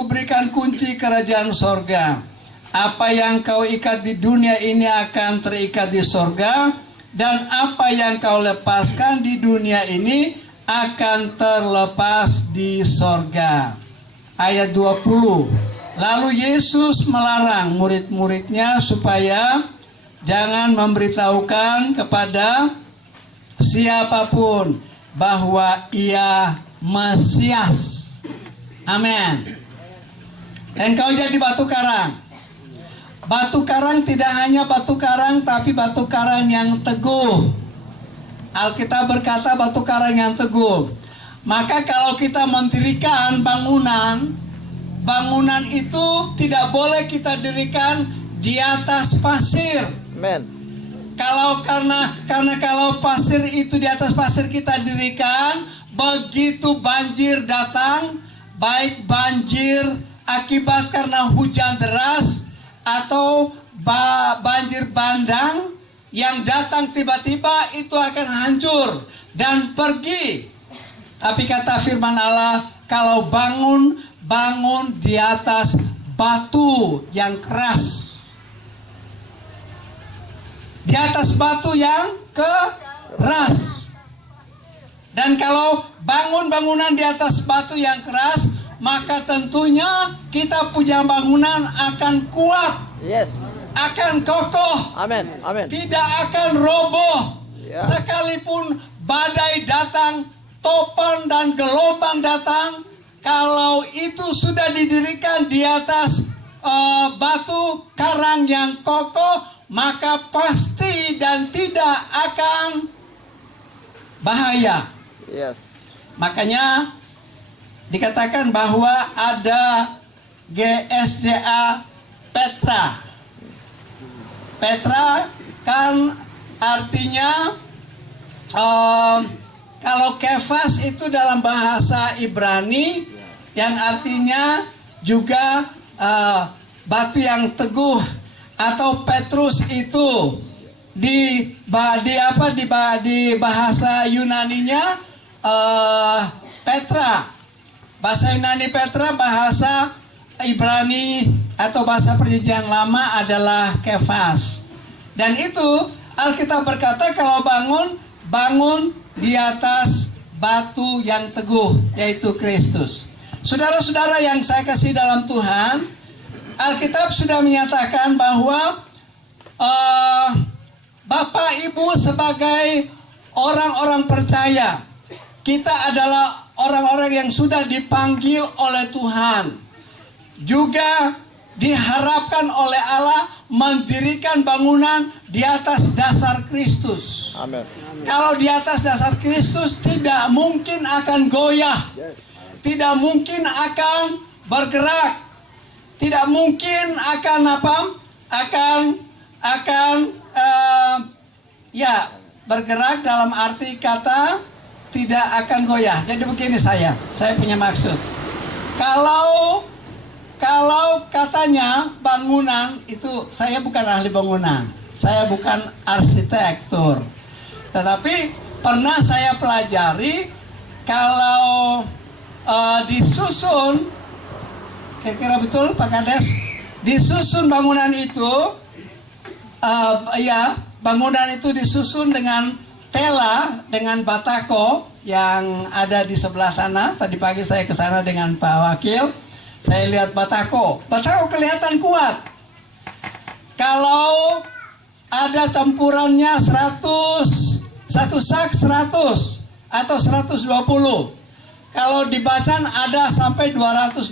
Aku berikan kunci kerajaan sorga. Apa yang kau ikat di dunia ini akan terikat di sorga, dan apa yang kau lepaskan di dunia ini akan terlepas di sorga. Ayat 20. Lalu Yesus melarang murid-muridnya supaya jangan memberitahukan kepada siapapun bahwa ia Mesias. Amin. Engkau jadi batu karang. Batu karang tidak hanya batu karang, tapi batu karang yang teguh. Alkitab berkata batu karang yang teguh. Maka kalau kita mendirikan bangunan, bangunan itu tidak boleh kita dirikan di atas pasir. Amen. Karena kalau pasir itu di atas pasir kita dirikan, begitu banjir datang, baik banjir akibat karena hujan deras atau banjir bandang yang datang tiba-tiba, itu akan hancur dan pergi. Tapi kata firman Allah, kalau bangun di atas batu yang keras. Di atas batu yang keras. Dan kalau bangun bangunan di atas batu yang keras, maka tentunya kita punya bangunan akan kuat. Yes. Akan kokoh. Amin. Amin. Tidak akan roboh. Ya. Sekalipun badai datang, topan dan gelombang datang, kalau itu sudah didirikan di atas batu karang yang kokoh, maka pasti dan tidak akan bahaya. Yes. Makanya dikatakan bahwa ada GSJA Petra. Petra kan artinya kalau Kefas itu dalam bahasa Ibrani yang artinya juga batu yang teguh, atau Petrus itu di bahasa Yunaninya Petra. Bahasa Yunani Petra, bahasa Ibrani atau bahasa Perjanjian Lama adalah Kefas. Dan itu Alkitab berkata kalau bangun di atas batu yang teguh, yaitu Kristus. Saudara-saudara yang saya kasih dalam Tuhan, Alkitab sudah menyatakan bahwa Bapak Ibu sebagai orang-orang percaya, kita adalah orang-orang yang sudah dipanggil oleh Tuhan. Juga diharapkan oleh Allah mendirikan bangunan di atas dasar Kristus. Amin. Kalau di atas dasar Kristus tidak mungkin akan goyah. Tidak mungkin akan bergerak. Tidak mungkin akan bergerak dalam arti kata tidak akan goyah. Jadi begini saya punya maksud. Kalau katanya bangunan itu, saya bukan ahli bangunan, saya bukan arsitektur, tetapi pernah saya pelajari kalau disusun, kira-kira betul Pak Kades, disusun bangunan itu, bangunan itu disusun dengan tela, dengan batako yang ada di sebelah sana. Tadi pagi saya ke sana dengan Pak Wakil. Saya lihat batako kelihatan kuat. Kalau ada campurannya 100, satu sak 100 atau 120. Kalau dibacan ada sampai 220.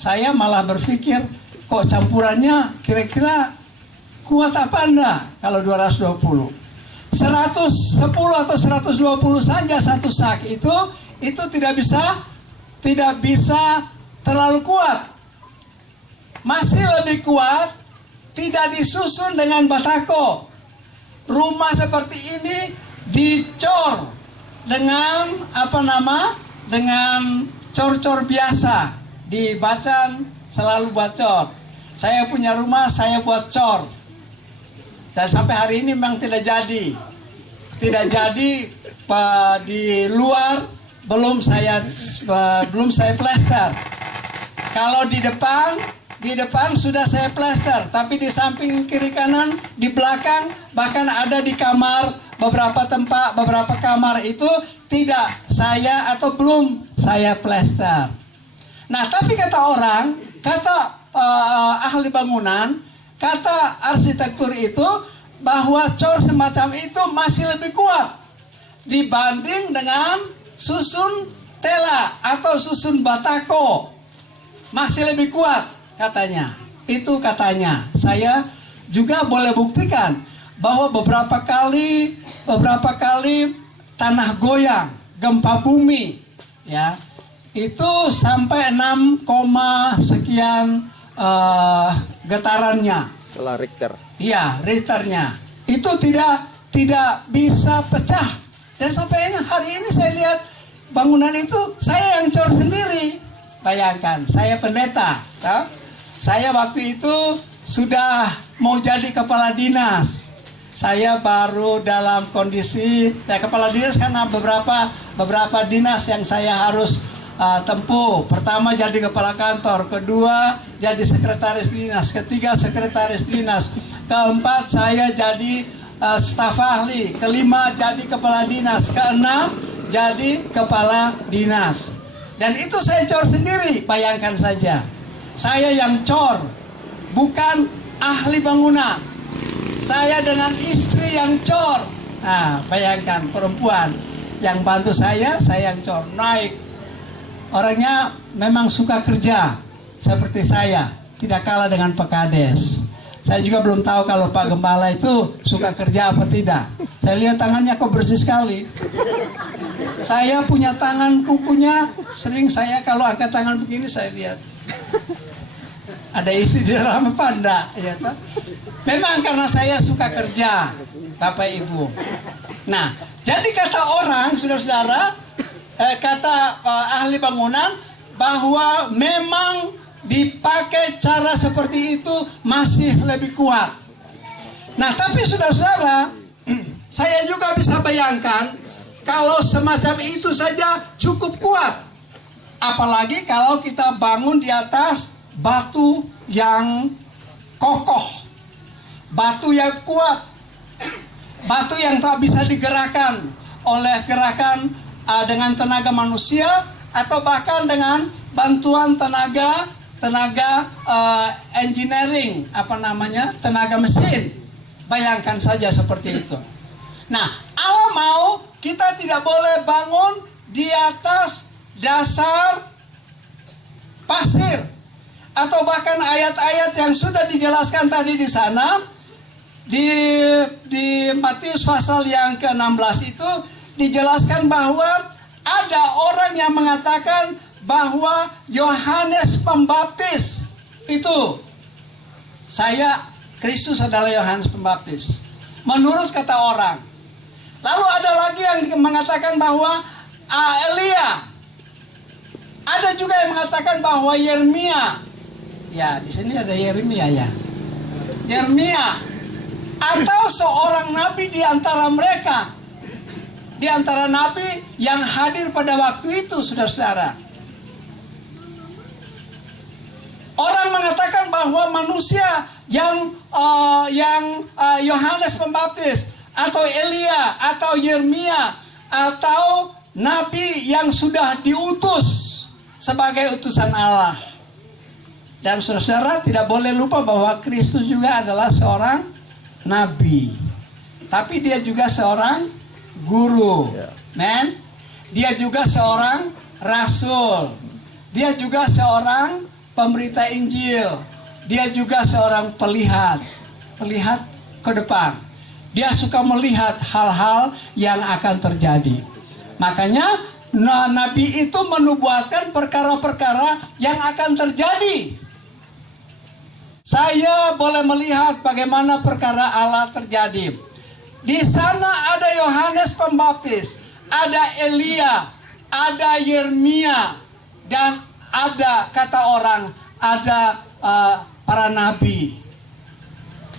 Saya malah berpikir, kok campurannya kira-kira kuat apa enggak kalau 220. 110 atau 120 saja satu sak itu tidak bisa terlalu kuat. Masih lebih kuat tidak disusun dengan batako. Rumah seperti ini dicor dengan dengan cor-cor biasa. Dibacan selalu buat cor. Saya punya rumah, saya buat cor. Dan sampai hari ini memang tidak jadi di luar, belum saya plester. Kalau di depan sudah saya plester, tapi di samping kiri kanan, di belakang, bahkan ada di kamar, beberapa kamar itu tidak saya atau belum saya plester. Nah, tapi kata orang, kata ahli bangunan, kata arsitektur itu, bahwa cor semacam itu masih lebih kuat dibanding dengan susun tela atau susun batako. Masih lebih kuat katanya. Itu katanya. Saya juga boleh buktikan bahwa beberapa kali tanah goyang, gempa bumi, ya, itu sampai 6, sekian getarannya. Skala Richter. Iya, Richternya. Itu tidak bisa pecah. Dan sampai hari ini saya lihat bangunan itu saya yang cor sendiri. Bayangkan, saya pendeta. Ya? Saya waktu itu sudah mau jadi kepala dinas. Saya baru dalam kondisi kepala dinas karena beberapa dinas yang saya harus tempuh. Pertama jadi kepala kantor, kedua jadi sekretaris dinas, ketiga sekretaris dinas, keempat saya jadi staf ahli, kelima jadi kepala dinas, keenam jadi kepala dinas. Dan itu saya cor sendiri, bayangkan saja. Saya yang cor, bukan ahli bangunan. Saya dengan istri yang cor. Nah, bayangkan perempuan yang bantu saya yang cor. Naik. Orangnya memang suka kerja, seperti saya. Tidak kalah dengan Pak Kades. Saya juga belum tahu kalau Pak Gembala itu suka kerja apa tidak. Saya lihat tangannya kok bersih sekali. Saya punya tangan kukunya, sering saya kalau angkat tangan begini saya lihat. Ada isi di dalam apa enggak? Ya, toh? Memang karena saya suka kerja, Bapak Ibu. Nah, jadi kata orang, saudara-saudara, kata ahli bangunan, bahwa memang dipakai cara seperti itu masih lebih kuat. Nah, tapi saudara-saudara, saya juga bisa bayangkan kalau semacam itu saja cukup kuat. Apalagi kalau kita bangun di atas batu yang kokoh, batu yang kuat, batu yang tak bisa digerakkan oleh gerakan dengan tenaga manusia atau bahkan dengan bantuan tenaga engineering, tenaga mesin. Bayangkan saja seperti itu. Nah, Allah mau kita tidak boleh bangun di atas dasar pasir, atau bahkan ayat-ayat yang sudah dijelaskan tadi di sana di Matius pasal yang ke-16 itu dijelaskan bahwa ada orang yang mengatakan bahwa Yohanes Pembaptis itu Kristus adalah Yohanes Pembaptis menurut kata orang. Lalu ada lagi yang mengatakan bahwa Elia. Ada juga yang mengatakan bahwa Yeremia. Ya, di sini ada Yeremia ya. Yeremia atau seorang nabi di antara mereka. Di antara nabi yang hadir pada waktu itu, saudara-saudara. Orang mengatakan bahwa manusia yang Yohanes Pembaptis atau Elia atau Yeremia atau nabi yang sudah diutus sebagai utusan Allah. Dan saudara tidak boleh lupa bahwa Kristus juga adalah seorang nabi. Tapi dia juga seorang guru. Men, dia juga seorang rasul. Dia juga seorang pemberita Injil. Dia juga seorang pelihat ke depan. Dia suka melihat hal-hal yang akan terjadi. Makanya Nabi itu menubuatkan perkara-perkara yang akan terjadi. Saya boleh melihat bagaimana perkara Allah terjadi. Di sana ada Yohanes Pembaptis, ada Elia, ada Yeremia, dan ada kata orang, ada para nabi.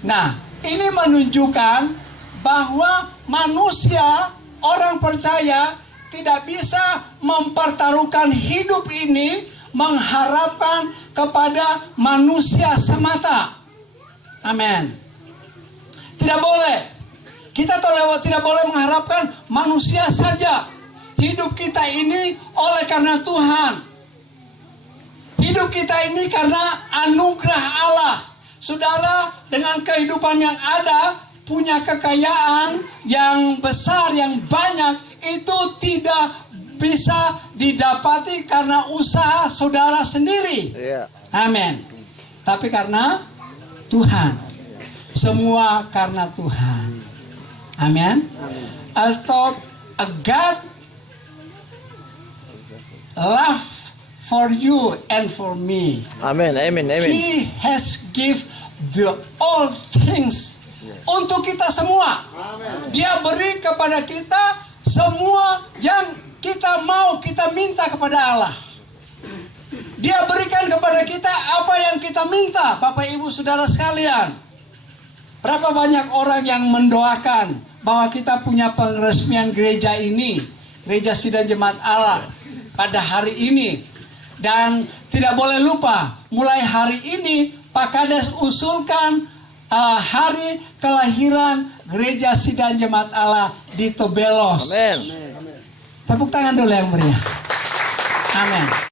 Nah, ini menunjukkan bahwa manusia, orang percaya tidak bisa mempertaruhkan hidup ini mengharapkan kepada manusia semata. Amin. Tidak boleh. Kita tidak boleh mengharapkan manusia saja. Hidup kita ini oleh karena Tuhan. Hidup kita ini karena anugerah Allah. Saudara, dengan kehidupan yang ada, punya kekayaan yang besar, yang banyak, itu tidak bisa didapati karena usaha saudara sendiri. Amin. Tapi karena Tuhan. Semua karena Tuhan. Amin. I thought a God love for you and for me. Amin, amin, amin. He has give the all things untuk kita semua. Dia beri kepada kita semua yang kita mau, kita minta kepada Allah. Dia berikan kepada kita apa yang kita minta, Bapak Ibu Saudara sekalian. Berapa banyak orang yang mendoakan bahwa kita punya peresmian gereja ini, Gereja Sidang Jemaat Allah, pada hari ini. Dan tidak boleh lupa, mulai hari ini Pak Kades usulkan hari kelahiran Gereja Sidang Jemaat Allah di Tobelos. Amin. Tepuk tangan dulu yang meriah. Amin.